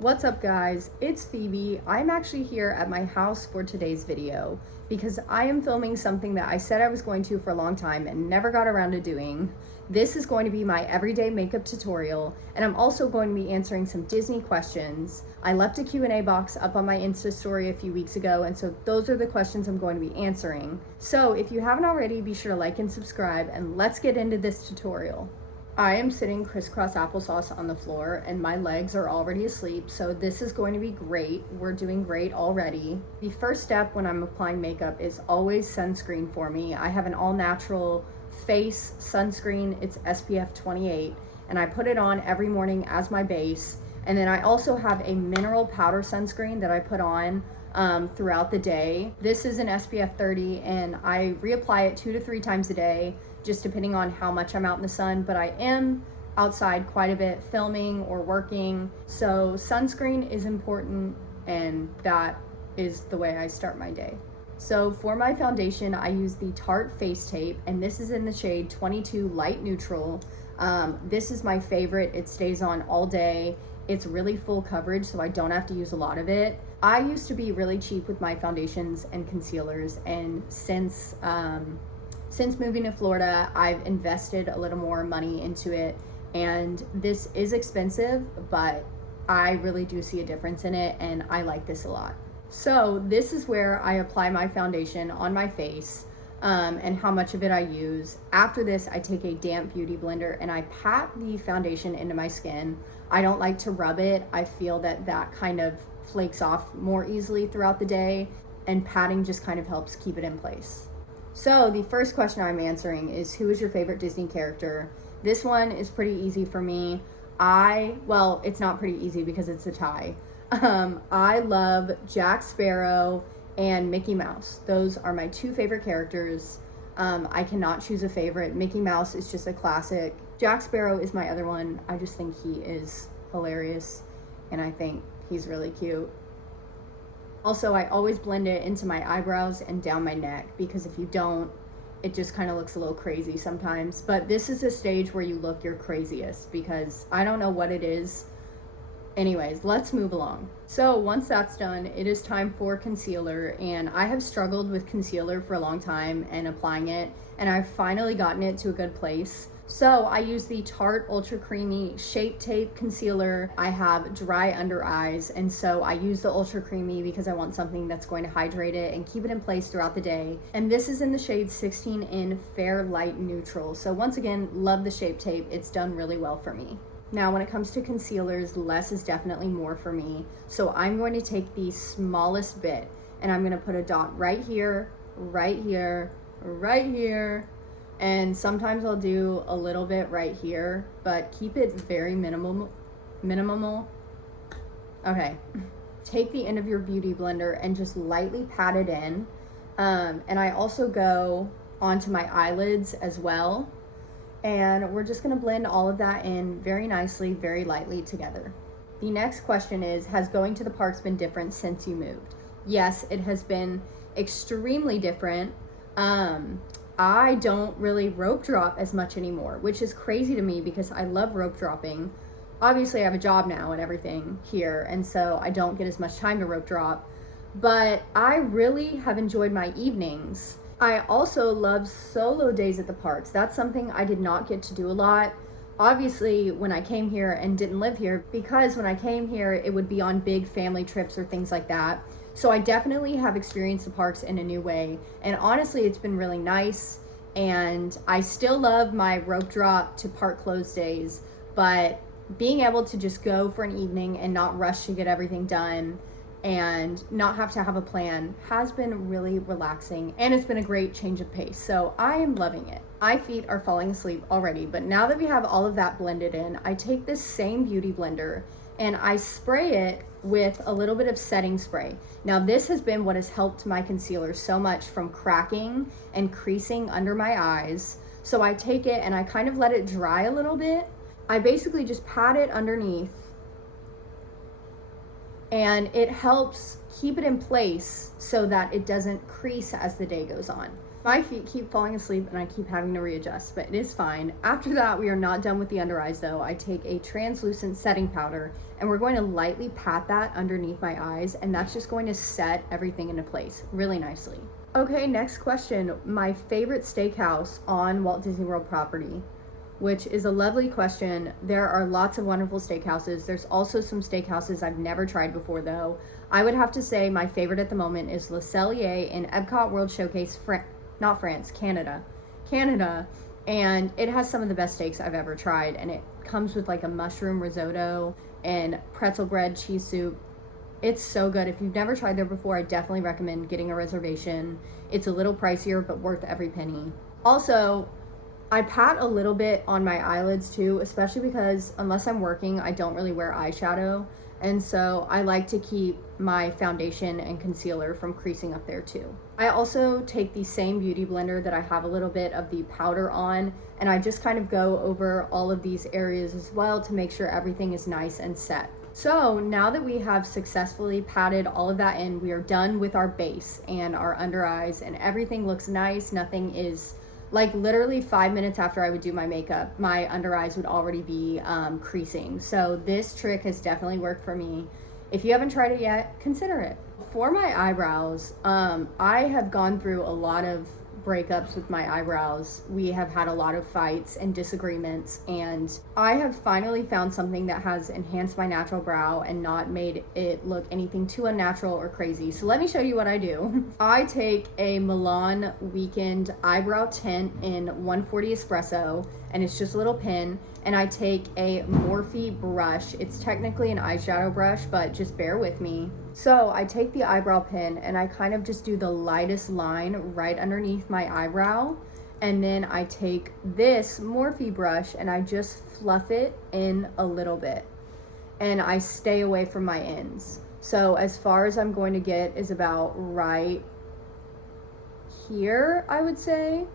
What's up guys, it's Phoebe. I'm actually here at my house for today's video because I am filming something that I said I was going to for a long time and never got around to doing. This is going to be my everyday makeup tutorial, and I'm also going to be answering some Disney questions. I left a Q&A box up on my Insta story a few weeks ago, and so those are the questions I'm going to be answering. So if you haven't already, be sure to like and subscribe, and let's get into this tutorial. I am sitting crisscross applesauce on the floor and my legs are already asleep, so this is going to be great. We're doing great already. The first step when I'm applying makeup is always sunscreen for me. I have an all-natural face sunscreen. It's SPF 28 and I put it on every morning as my base. And then I also have a mineral powder sunscreen that I put on throughout the day. This is an SPF 30 and I reapply it 2 to 3 times a day, just depending on how much I'm out in the sun, but I am outside quite a bit filming or working. So sunscreen is important, and that is the way I start my day. So for my foundation, I use the Tarte Face Tape, and this is in the shade 22 Light Neutral. This is my favorite. It stays on all day. It's really full coverage, so I don't have to use a lot of it. I used to be really cheap with my foundations and concealers, and since moving to Florida, I've invested a little more money into it, and this is expensive, but I really do see a difference in it, and I like this a lot. So this is where I apply my foundation on my face, and how much of it I use. After this, I take a damp beauty blender and I pat the foundation into my skin. I don't like to rub it. I feel that that kind of flakes off more easily throughout the day, and patting just kind of helps keep it in place. So the first question I'm answering is, who is your favorite Disney character? This one is pretty easy for me. Well, it's not pretty easy because it's a tie. I love Jack Sparrow and Mickey Mouse. Those are my 2 favorite characters. I cannot choose a favorite. Mickey Mouse is just a classic. Jack Sparrow is my other one. I just think he is hilarious, and I think he's really cute. Also, I always blend it into my eyebrows and down my neck, because if you don't, it just kind of looks a little crazy sometimes. But this is a stage where you look your craziest, because I don't know what it is. Anyways, let's move along. So once that's done, it is time for concealer, and I have struggled with concealer for a long time and applying it, and I've finally gotten it to a good place. So I use the Tarte Ultra Creamy Shape Tape Concealer. I have dry under eyes, and so I use the Ultra Creamy because I want something that's going to hydrate it and keep it in place throughout the day. And this is in the shade 16 in Fair Light Neutral. So once again, love the Shape Tape. It's done really well for me. Now, when it comes to concealers, less is definitely more for me. So I'm going to take the smallest bit, and I'm going to put a dot right here, right here, right here, and sometimes I'll do a little bit right here, but keep it very minimal. Okay, take the end of your beauty blender and just lightly pat it in. And I also go onto my eyelids as well. And we're just gonna blend all of that in very nicely, very lightly together. The next question is, has going to the parks been different since you moved? Yes, it has been extremely different. I don't really rope drop as much anymore, which is crazy to me because I love rope dropping. Obviously I have a job now and everything here, and so I don't get as much time to rope drop, but I really have enjoyed my evenings. I also love solo days at the parks. That's something I did not get to do a lot, obviously, when I came here and didn't live here, because when I came here, it would be on big family trips or things like that. So I definitely have experienced the parks in a new way, and honestly, it's been really nice. And I still love my rope drop to park closed days, but being able to just go for an evening and not rush to get everything done and not have to have a plan has been really relaxing, and it's been a great change of pace. So I am loving it. My feet are falling asleep already, but now that we have all of that blended in, I take this same beauty blender and I spray it with a little bit of setting spray. Now this has been what has helped my concealer so much from cracking and creasing under my eyes. So I take it and I kind of let it dry a little bit. I basically just pat it underneath, and it helps keep it in place so that it doesn't crease as the day goes on. My feet keep falling asleep and I keep having to readjust, but it is fine. After that, we are not done with the under eyes though. I take a translucent setting powder and we're going to lightly pat that underneath my eyes, and that's just going to set everything into place really nicely. Okay, next question. My favorite steakhouse on Walt Disney World property, which is a lovely question. There are lots of wonderful steakhouses. There's also some steakhouses I've never tried before though. I would have to say my favorite at the moment is Le Cellier in Epcot World Showcase, Canada. And it has some of the best steaks I've ever tried. And it comes with like a mushroom risotto and pretzel bread cheese soup. It's so good. If you've never tried there before, I definitely recommend getting a reservation. It's a little pricier, but worth every penny. Also, I pat a little bit on my eyelids too, especially because unless I'm working, I don't really wear eyeshadow. And so I like to keep my foundation and concealer from creasing up there too. I also take the same beauty blender that I have a little bit of the powder on, and I just kind of go over all of these areas as well to make sure everything is nice and set. So now that we have successfully patted all of that in, we are done with our base and our under eyes, and everything looks nice. Nothing is, like literally 5 minutes after I would do my makeup, my under eyes would already be creasing. So this trick has definitely worked for me. If you haven't tried it yet, consider it. For my eyebrows, I have gone through a lot of breakups with my eyebrows. We have had a lot of fights and disagreements, and I have finally found something that has enhanced my natural brow and not made it look anything too unnatural or crazy. So let me show you what I do. I take a Milan Weekend eyebrow tint in 140 espresso, and it's just a little pin, and I take a Morphe brush. It's technically an eyeshadow brush, but just bear with me. So I take the eyebrow pin and I kind of just do the lightest line right underneath my eyebrow, and then I take this Morphe brush and I just fluff it in a little bit, and I stay away from my ends. So as far as I'm going to get is about right here, I would say,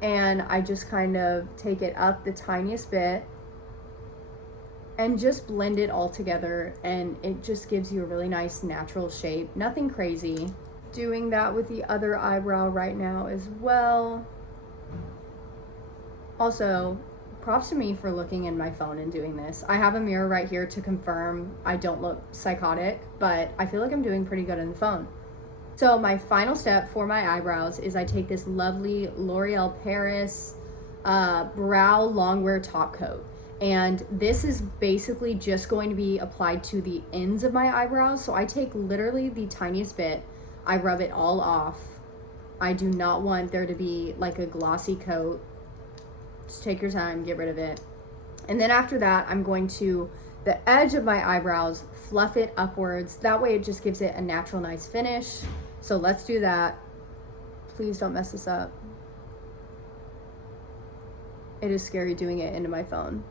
and I just kind of take it up the tiniest bit and just blend it all together, and it just gives you a really nice natural shape. Nothing crazy. Doing that with the other eyebrow right now as well. Also, props to me for looking in my phone and doing this. I have a mirror right here to confirm I don't look psychotic, but I feel like I'm doing pretty good on the phone. So my final step for my eyebrows is I take this lovely L'Oreal Paris brow longwear top coat. And this is basically just going to be applied to the ends of my eyebrows. So I take literally the tiniest bit, I rub it all off. I do not want there to be like a glossy coat. Just take your time, get rid of it. And then after that, I'm going to the edge of my eyebrows, fluff it upwards. That way it just gives it a natural, nice finish. So let's do that. Please don't mess this up. It is scary doing it into my phone.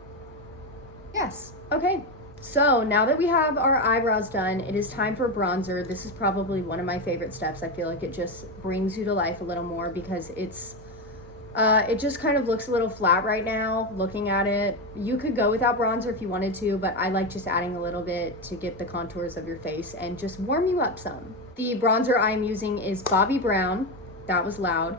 Yes, okay. So now that we have our eyebrows done, it is time for bronzer. This is probably one of my favorite steps. I feel like it just brings you to life a little more because it just kind of looks a little flat right now looking at it. You could go without bronzer if you wanted to, but I like just adding a little bit to get the contours of your face and just warm you up some. The bronzer I'm using is Bobbi Brown. That was loud.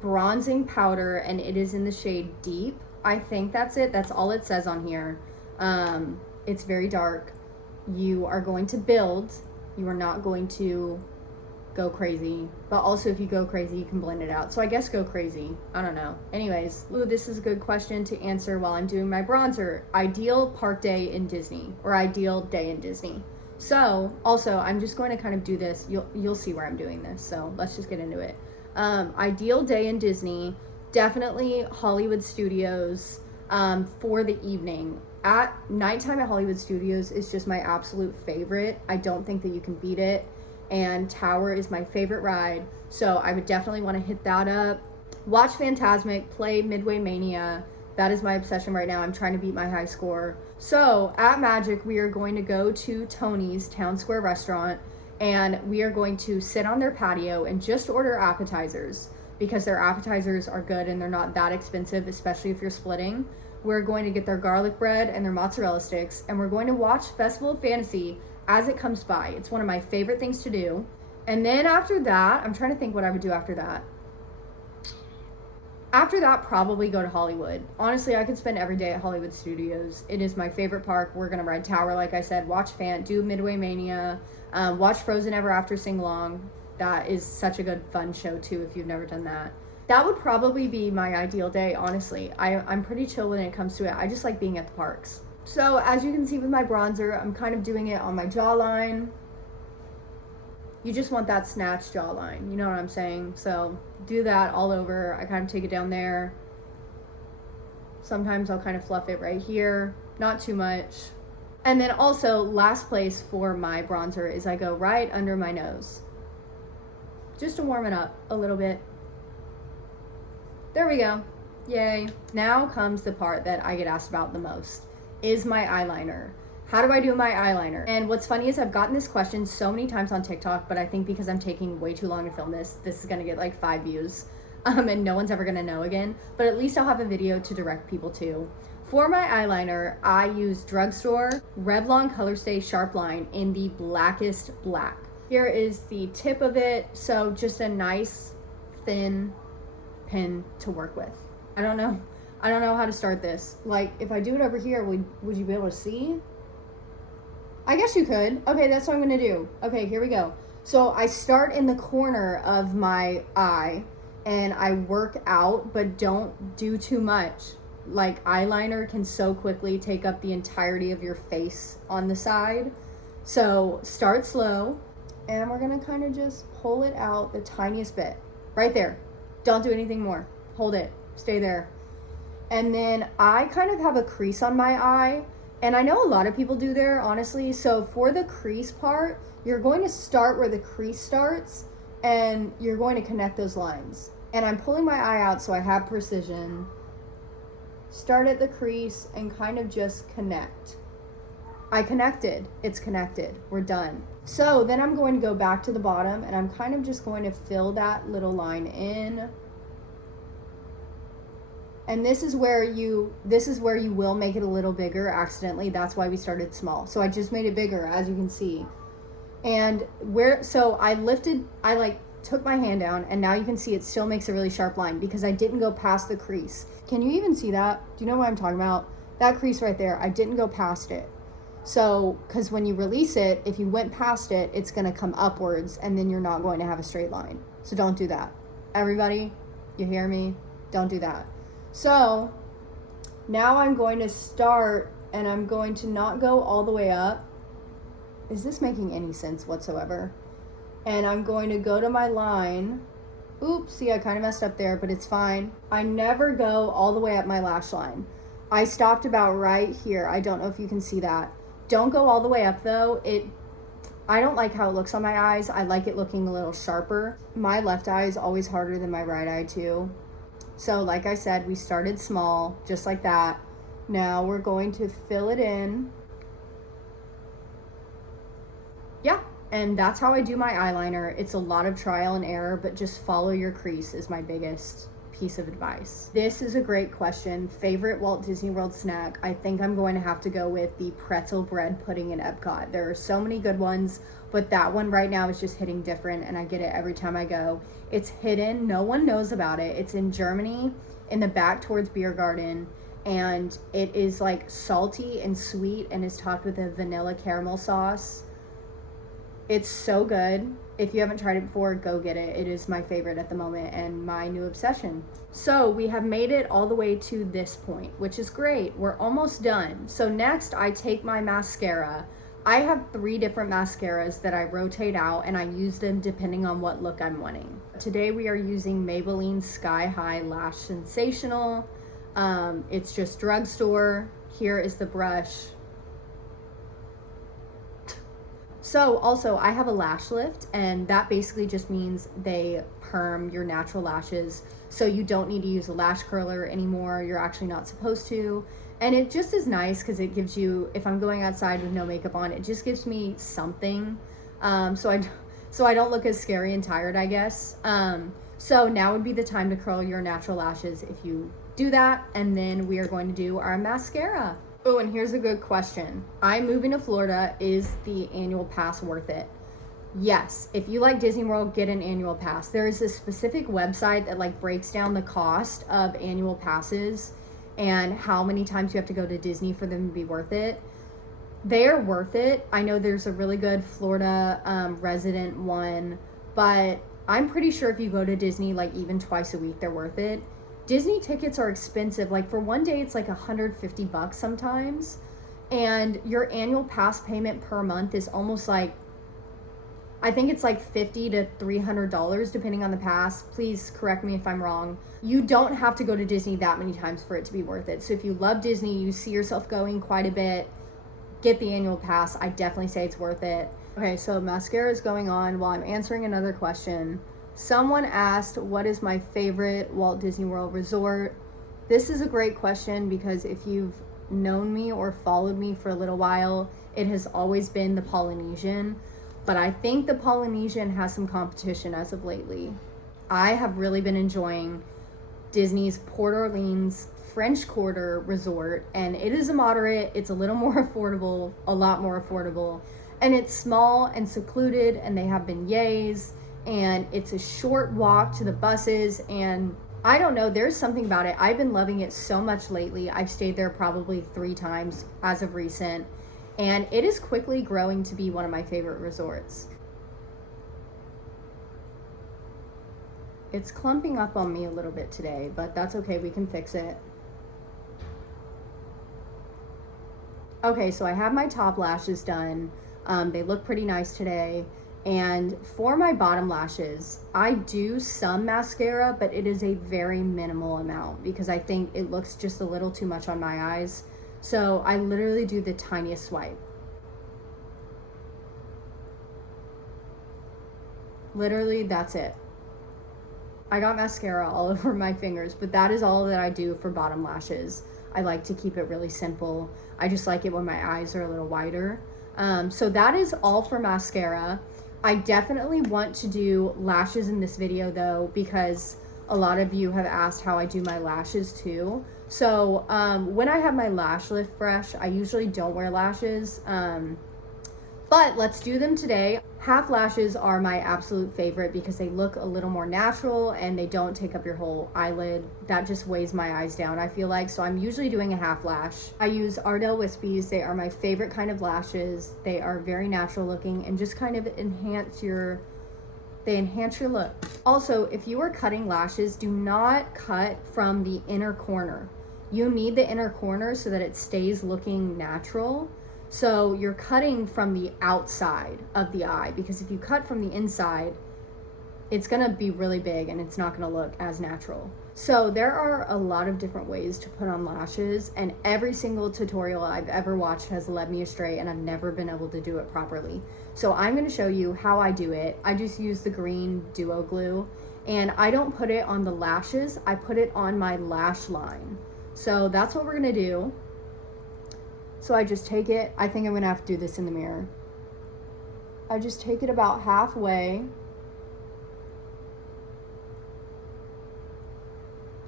Bronzing powder, and it is in the shade Deep. I think that's it. That's all it says on here. It's very dark. You are going to build. You are not going to go crazy. But also if you go crazy, you can blend it out. So I guess go crazy. I don't know. Anyways, Lou, this is a good question to answer while I'm doing my bronzer. Ideal park day in Disney, or ideal day in Disney. So also, I'm just going to kind of do this. You'll see where I'm doing this. So let's just get into it. Ideal day in Disney. Definitely Hollywood Studios for the evening. At nighttime at Hollywood Studios is just my absolute favorite. I don't think that you can beat it. And Tower is my favorite ride. So I would definitely want to hit that up. Watch Fantasmic, play Midway Mania. That is my obsession right now. I'm trying to beat my high score. So at Magic, we are going to go to Tony's Town Square Restaurant, and we are going to sit on their patio and just order appetizers, because their appetizers are good and they're not that expensive, especially if you're splitting. We're going to get their garlic bread and their mozzarella sticks, and we're going to watch Festival of Fantasy as it comes by. It's one of my favorite things to do. And then after that, I'm trying to think what I would do after that. After that, probably go to Hollywood. Honestly, I could spend every day at Hollywood Studios. It is my favorite park. We're gonna ride Tower, like I said, watch do Midway Mania, watch Frozen Ever After sing along. That is such a good fun show too if you've never done that. That would probably be my ideal day, honestly. I'm pretty chill when it comes to it. I just like being at the parks. So as you can see with my bronzer, I'm kind of doing it on my jawline. You just want that snatched jawline, you know what I'm saying? So do that all over. I kind of take it down there. Sometimes I'll kind of fluff it right here, not too much. And then also, last place for my bronzer is I go right under my nose, just to warm it up a little bit. There we go. Yay. Now comes the part that I get asked about the most, is my eyeliner. How do I do my eyeliner? And what's funny is I've gotten this question so many times on TikTok, but I think because I'm taking way too long to film this is gonna get like 5 views, and no one's ever gonna know again, but at least I'll have a video to direct people to. For my eyeliner, I use Drugstore Revlon Colorstay Sharp Line in the blackest black. Here is the tip of it, so just a nice thin pen to work with. I don't know how to start this. Like, if I do it over here, would you be able to see? I guess you could. Okay, that's what I'm gonna do. Okay, here we go. So I start in the corner of my eye and I work out, but don't do too much. Like, eyeliner can so quickly take up the entirety of your face on the side. So start slow, and we're gonna kind of just pull it out the tiniest bit. Right there. Don't do anything more. Hold it. Stay there. And then I kind of have a crease on my eye. And I know a lot of people do there, honestly. So for the crease part, you're going to start where the crease starts and you're going to connect those lines. And I'm pulling my eye out so I have precision. Start at the crease and kind of just connect. I connected. It's connected. We're done. So then I'm going to go back to the bottom and I'm kind of just going to fill that little line in. And this is where you will make it a little bigger accidentally. That's why we started small. So I just made it bigger, as you can see. And so I took my hand down, and now you can see it still makes a really sharp line because I didn't go past the crease. Can you even see that? Do you know what I'm talking about? That crease right there, I didn't go past it. So, because when you release it, if you went past it, it's gonna come upwards and then you're not going to have a straight line. So don't do that. Everybody, you hear me? Don't do that. So now I'm going to start and I'm going to not go all the way up. Is this making any sense whatsoever? And I'm going to go to my line. Oops, see, I kind of messed up there, but it's fine. I never go all the way up my lash line. I stopped about right here. I don't know if you can see that. Don't go all the way up though. I don't like how it looks on my eyes. I like it looking a little sharper. My left eye is always harder than my right eye too. So like I said, we started small, just like that. Now we're going to fill it in. Yeah, and that's how I do my eyeliner. It's a lot of trial and error, but just follow your crease is my biggest piece of advice. This is a great question. Favorite Walt Disney World snack? I think I'm going to have to go with the pretzel bread pudding in Epcot. There are so many good ones, but that one right now is just hitting different, and I get it every time I go. It's hidden. No one knows about it. It's in Germany, in the back towards Beer Garden, and it is like salty and sweet and is topped with a vanilla caramel sauce. It's so good. If you haven't tried it before, go get it. It is my favorite at the moment and my new obsession. So we have made it all the way to this point, which is great. We're almost done. So next I take my mascara. I have 3 different mascaras that I rotate out and I use them depending on what look I'm wanting. Today we are using Maybelline Sky High Lash Sensational. It's just drugstore. Here is the brush. So also I have a lash lift, and that basically just means they perm your natural lashes. So you don't need to use a lash curler anymore. You're actually not supposed to. And it just is nice because it gives you, if I'm going outside with no makeup on, it just gives me something. So I don't look as scary and tired, I guess. So now would be the time to curl your natural lashes if you do that. And then we are going to do our mascara. Oh, and here's a good question. I'm moving to Florida. Is the annual pass worth it? Yes, if you like Disney World, get an annual pass. There is a specific website that like breaks down the cost of annual passes and how many times you have to go to Disney for them to be worth it. They are worth it. I know there's a really good Florida resident one, but I'm pretty sure if you go to Disney like even twice a week, they're worth it. Disney tickets are expensive. Like for one day, it's like $150 sometimes. And your annual pass payment per month is almost like, I think it's like $50 to $300 depending on the pass. Please correct me if I'm wrong. You don't have to go to Disney that many times for it to be worth it. So if you love Disney, you see yourself going quite a bit, get the annual pass. I definitely say it's worth it. Okay, so mascara is going on while I'm answering another question. Someone asked, what is my favorite Walt Disney World resort? This is a great question because if you've known me or followed me for a little while, it has always been the Polynesian. But I think the Polynesian has some competition as of lately. I have really been enjoying Disney's Port Orleans French Quarter Resort, and it is a moderate, it's a little more affordable, a lot more affordable, and it's small and secluded, and they have beignets, and it's a short walk to the buses, and I don't know, there's something about it. I've been loving it so much lately. I've stayed there probably 3 times as of recent. And it is quickly growing to be one of my favorite resorts. It's clumping up on me a little bit today, but that's okay, we can fix it. Okay, so I have my top lashes done. They look pretty nice today. And for my bottom lashes, I do some mascara, but it is a very minimal amount because I think it looks just a little too much on my eyes. So I literally do the tiniest swipe. Literally, that's it. I got mascara all over my fingers, but that is all that I do for bottom lashes. I like to keep it really simple. I just like it when my eyes are a little wider. So that is all for mascara. I definitely want to do lashes in this video though, because a lot of you have asked how I do my lashes too. So when I have my lash lift fresh, I usually don't wear lashes, but let's do them today. Half lashes are my absolute favorite because they look a little more natural and they don't take up your whole eyelid. That just weighs my eyes down, I feel like. So I'm usually doing a half lash. I use Ardell Wispies. They are my favorite kind of lashes. They are very natural looking and just kind of enhance your look. Also, if you are cutting lashes, do not cut from the inner corner. You need the inner corner so that it stays looking natural. So you're cutting from the outside of the eye, because if you cut from the inside, it's gonna be really big and it's not gonna look as natural. So there are a lot of different ways to put on lashes, and every single tutorial I've ever watched has led me astray and I've never been able to do it properly. So I'm gonna show you how I do it. I just use the green duo glue, and I don't put it on the lashes, I put it on my lash line. So that's what we're gonna do. So I just take it, I think I'm gonna have to do this in the mirror. I just take it about halfway.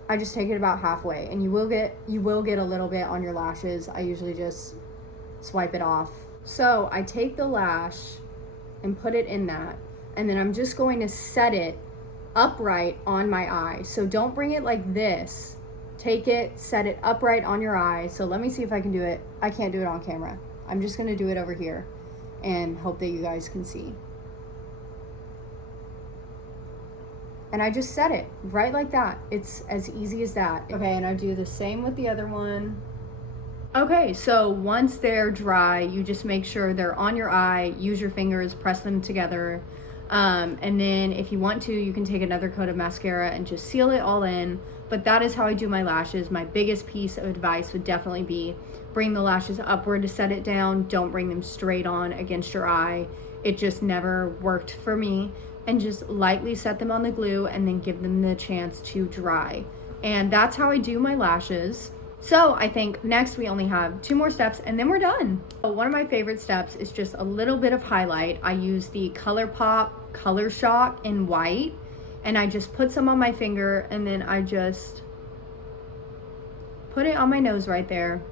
I just take it about halfway, and you will get a little bit on your lashes. I usually just swipe it off. So I take the lash and put it in that, and then I'm just going to set it upright on my eye. So don't bring it like this. Take it, set it upright on your eye. So let me see if I can do it. I can't do it on camera. I'm just gonna do it over here and hope that you guys can see. And I just set it right like that. It's as easy as that. Okay, and I do the same with the other one. Okay, so once they're dry, you just make sure they're on your eye, use your fingers, press them together. And then if you want to, you can take another coat of mascara and just seal it all in. But that is how I do my lashes. My biggest piece of advice would definitely be bring the lashes upward to set it down. Don't bring them straight on against your eye. It just never worked for me. And just lightly set them on the glue and then give them the chance to dry. And that's how I do my lashes. So I think next we only have 2 more steps and then we're done. One of my favorite steps is just a little bit of highlight. I use the ColourPop Color Shock in white, and I just put some on my finger, and then I just put it on my nose right there.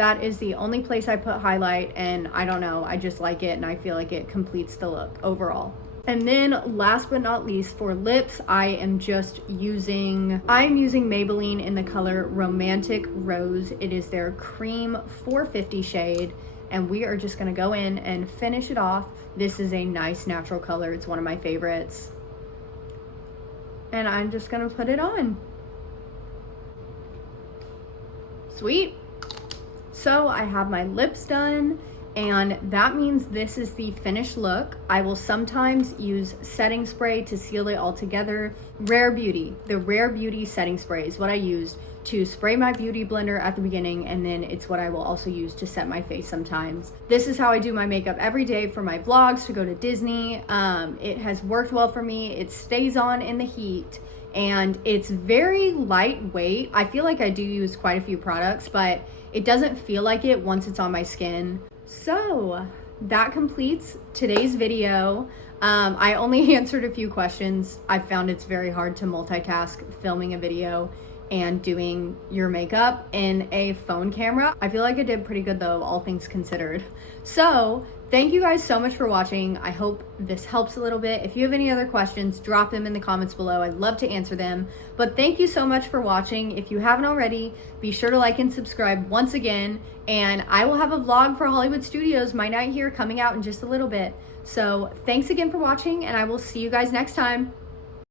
that is the only place I put highlight, and I don't know, I just like it and I feel like it completes the look overall. And then last but not least, for lips, I'm using Maybelline in the color Romantic Rose. It is their cream 450 shade, and we are just gonna go in and finish it off. This is a nice natural color. It's one of my favorites. And I'm just gonna put it on. Sweet. So I have my lips done, and that means this is the finished look. I will sometimes use setting spray to seal it all together. Rare Beauty, the Rare Beauty setting spray is what I used to spray my beauty blender at the beginning, and then it's what I will also use to set my face sometimes. This is how I do my makeup every day for my vlogs, to go to Disney. It has worked well for me. It stays on in the heat, and it's very lightweight. I feel like I do use quite a few products, but it doesn't feel like it once it's on my skin. So that completes today's video. I only answered a few questions. I found it's very hard to multitask filming a video and doing your makeup in a phone camera. I feel like I did pretty good though, all things considered. So thank you guys so much for watching. I hope this helps a little bit. If you have any other questions, drop them in the comments below. I'd love to answer them. But thank you so much for watching. If you haven't already, be sure to like and subscribe once again. And I will have a vlog for Hollywood Studios, my night here, coming out in just a little bit. So thanks again for watching, and I will see you guys next time.